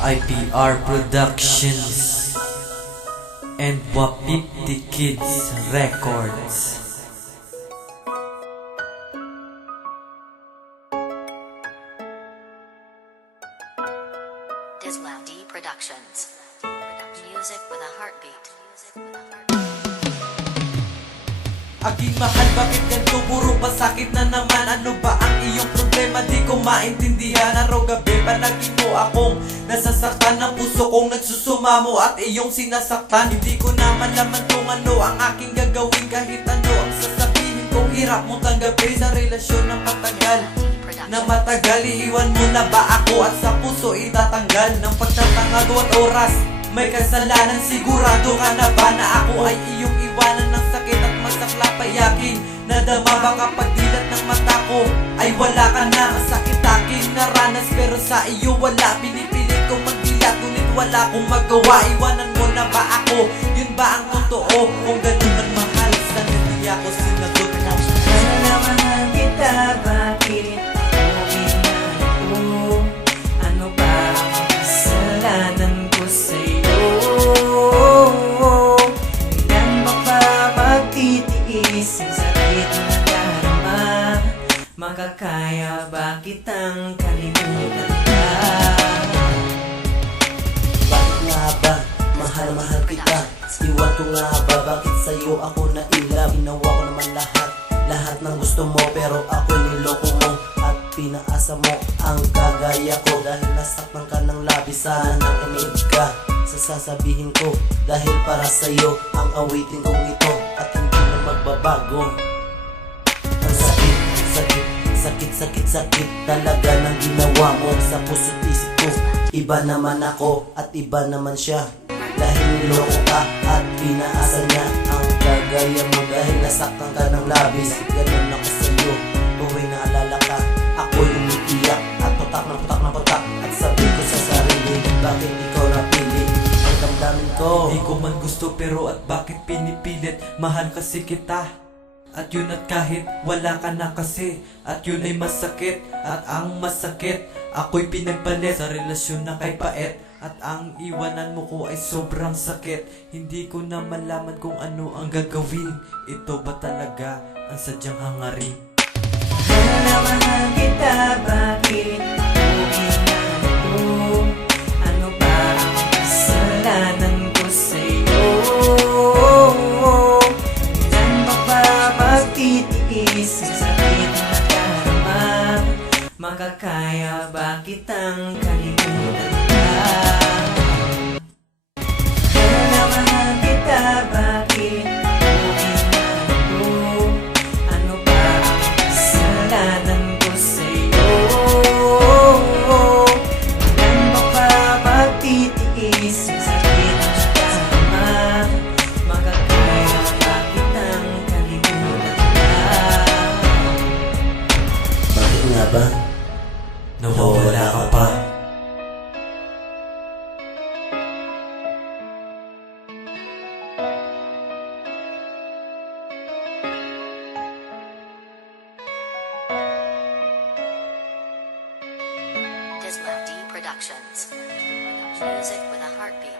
IPR Productions and Wapiti Kids Records. Dislav D Productions. Music with a heartbeat. Aking mahal, bakit ganito? Puro pasakit na naman. Ano ba ang iyong problema? Di ko maintindihan. Araw gabi palagi mo akong nasasaktan. Ang puso kong nagsusumamo at iyong sinasaktan. Hindi ko na malaman kung ano ang aking gagawin. Kahit ano ang sasabihin kong hirap mong tanggapin. Sa relasyon ng patagal na matagal, iiwan mo na ba ako? At sa puso itatanggal ng pagtatangado at oras. May kasalanan, sigurado ka na ba na ako ay iyong iwanan ng sakit at masaklap ay aking nadama? Baka pagdilat ng mata ko ay wala ka na. Masakit aking naranas pero sa iyo wala. Pinipilit kong magdilat ngunit wala akong magawa. Iwanan mo na ba ako? Yun ba ang totoo? Kung ganun ang mahal, sana di ako sinagot mo. Sana mahal kita, bakit ako ginagawa? Ano ba ang kasalanan ko sa'yo? Ilan ba ba magtitiis ang sakit na darama? Makakaya ba kitang kalimutan ka? Bakit nga ba? Mahal kita. Iwan ko nga ba? Bakit sa'yo ako nailap? Ginawa ko naman lahat ng gusto mo. Pero ako'y niloko mo at pinaasa mo ang kagaya ko. Dahil nasaktan ka ng labis, sana nakinig ka sa sasabihin ko. Dahil para sa'yo ang awitin kong ito at hindi na magbabago. Ang sakit talaga ng ginawa mo sa puso't isip ko. Iba naman ako at iba naman siya. Dahil niloko ka at pinaasa niya ang kagaya mo. Dahil nasaktan ka ng labis, ganun ako sa'yo. Tuwing naalala ka, ako'y umiiyak at patak na patak. At sabi ko sa sarili, bakit ikaw napili ang damdamin ko? Di ko man gusto pero at bakit pinipilit? Mahal kasi kita. At yun at kahit wala ka na kasi. At yun ay masakit. At ang masakit, ako'y pinagpalit sa relasyon na kay pait. At ang iwanan mo ko ay sobrang sakit. Hindi ko na malaman kung ano ang gagawin. Ito ba talaga ang sadyang hangarin? Sana mahal kita, bakit ako ginagawa? Ano ba ang kasalanan ko sa'yo? Ilan ba ba magtitiis ang sakit na darama? Makakaya ba kitang kalimutan ka? Sana mahal kita, bakit ako ginagawa? Ano ba ang kasalanan ko sa'yo? Ilan ba ba magtitiis ang sakit na darama? Makakaya ba kitang kalimutan ka? Bakit nga ba? Nawawala ka pa. Dislav D Productions. Music with a heartbeat.